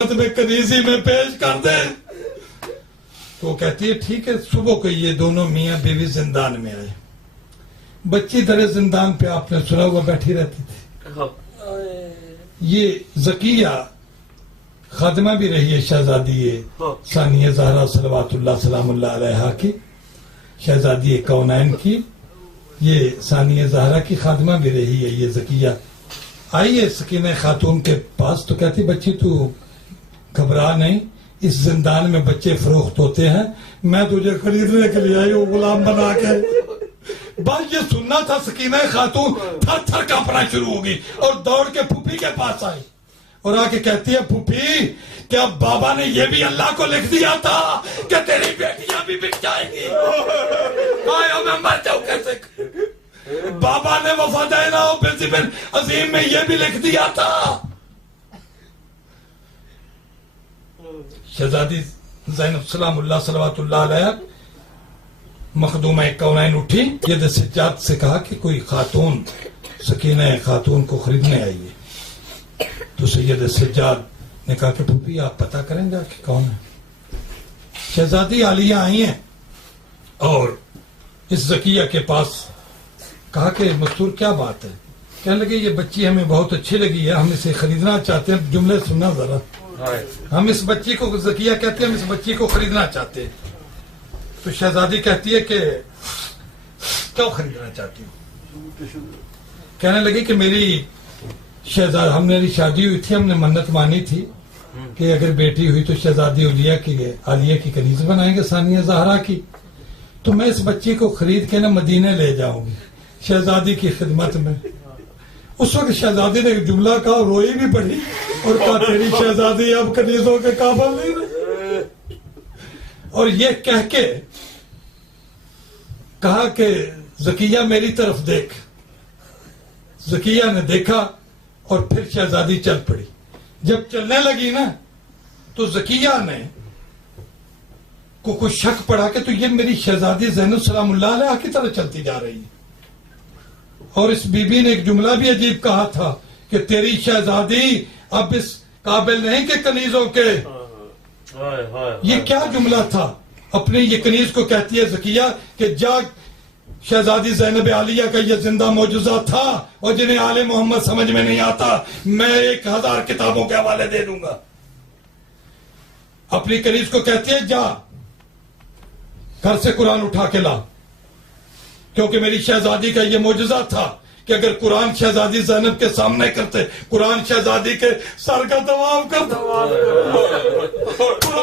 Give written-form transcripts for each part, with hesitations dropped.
میں کنیزی میں پیش کر دے. تو کہتی ہے ٹھیک ہے. صبح کو یہ دونوں میاں بیوی زندان میں آئے. بچی در زندان پہ آپ نے سنا ہوا بیٹھی رہتی تھی. یہ زکیہ خادمہ بھی رہی ہے شہزادی ثانیہ زہرا صلوات اللہ سلام اللہ علیہا کی، شہزادی کونین کی. یہ ثانیہ زہرا کی خادمہ بھی رہی ہے. یہ زکیہ آئی ہے سکینہ خاتون کے پاس تو کہتی بچی تو گھبرا نہیں، اس زندان میں بچے فروخت ہوتے ہیں، میں تجھے خریدنے کے لیے آئی ہوں غلام بنا کے. بس یہ سننا تھا. سکینہ خاتون تھر تھر کانپنا شروع ہوگی اور دوڑ کے پھوپھی کے پاس آئی اور آ کے کہتی ہے پھوپھی کیا بابا نے یہ بھی اللہ کو لکھ دیا تھا کہ تیری بیٹیاں بھی بک جائیں گی؟ آیا میں مر جاؤں کیسے؟ بابا نے وفادینا و بن عظیم میں یہ بھی لکھ دیا تھا. شہزادی زینب سلام اللہ صلوات اللہ علیہ مخدومہ کونین اٹھی. ید سجاد سے کہا کہ کوئی خاتون سکینہ خاتون کو خریدنے آئی ہے. تو سید سجاد نے کہا کہ پھوپھی آپ پتہ کریں گا کہ کون ہے. شہزادی عالیہ آئی ہیں اور اس زکیہ کے پاس کہا کہ مستور کیا بات ہے؟ کہنے لگے یہ بچی ہمیں بہت اچھی لگی ہے، ہم اسے خریدنا چاہتے ہیں. جملے سننا ذرا. ہم اس بچی کو زکیہ کہتے ہیں ہم اس بچی کو خریدنا چاہتے ہیں. تو شہزادی کہتی ہے کہ کیوں خریدنا چاہتی ہوں؟ کہنے لگی کہ میری شہزادی میری شادی ہوئی تھی، ہم نے منت مانی تھی کہ اگر بیٹی ہوئی تو شہزادی عالیہ کی کنیز بنائیں گے ثانیہ زہرا کی. تو میں اس بچی کو خرید کے نا مدینے لے جاؤں گی شہزادی کی خدمت میں. اس وقت شہزادی نے ایک جملہ کہا، روئی بھی پڑی اور کہا تیری شہزادی اب کنیزوں کے قابل نہیں رہی. اور یہ کہہ کے کہا کہ زکیہ میری طرف دیکھ. زکیہ نے دیکھا اور پھر شہزادی چل پڑی. جب چلنے لگی نا تو زکیہ نے کو کچھ شک پڑا کہ تو یہ میری شہزادی زینب سلام اللہ علیہ کی طرح چلتی جا رہی ہے. اور اس بی بی نے ایک جملہ بھی عجیب کہا تھا کہ تیری شہزادی اب اس قابل نہیں کہ کنیزوں کے. یہ کیا جملہ تھا؟ اپنی یہ کنیز کو کہتی ہے زکیہ کہ جا شہزادی زینب عالیہ کا یہ زندہ معجزہ تھا اور جنہیں آل محمد سمجھ میں نہیں آتا میں 1000 کتابوں کے حوالے دے دوں گا. اپنی کنیز کو کہتی ہے جا گھر سے قرآن اٹھا کے لا، کیونکہ میری شہزادی کا یہ معجزہ تھا کہ اگر قرآن شہزادی زینب کے سامنے کرتے قرآن شہزادی کے سر کا طواف کرتا.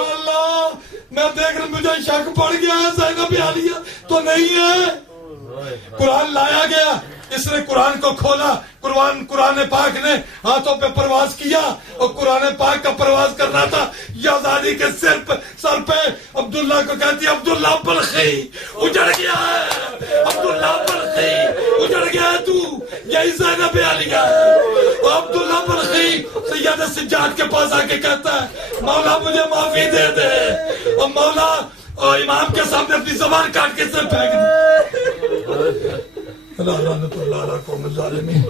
اللہ میں دیکھ رہا مجھے شک پڑ گیا ہے زینب عالیہ تو نہیں ہے. قرآن لایا گیا، اس نے قرآن کو کھولا. قرآن پاک نے ہاتھوں پہ پرواز کیا اور قرآن پاک کا پرواز کرنا تھا. شہزادی کے سر پہ عبداللہ کو کہتی ہے عبداللہ بلخی اجڑ گیا ہے، عبداللہ بلخی اجڑ گیا ہے، تو یہی زینب عالیہ ہے. اور عبداللہ بلخی سید سجاد کے پاس آ کے کہتا ہے مولا مجھے معافی دے دے. اور مولا اور امام کے سامنے اپنی زبان کاٹ کے سر پھینک دی. اللہ لعنت اللہ علی قوم الظالمین.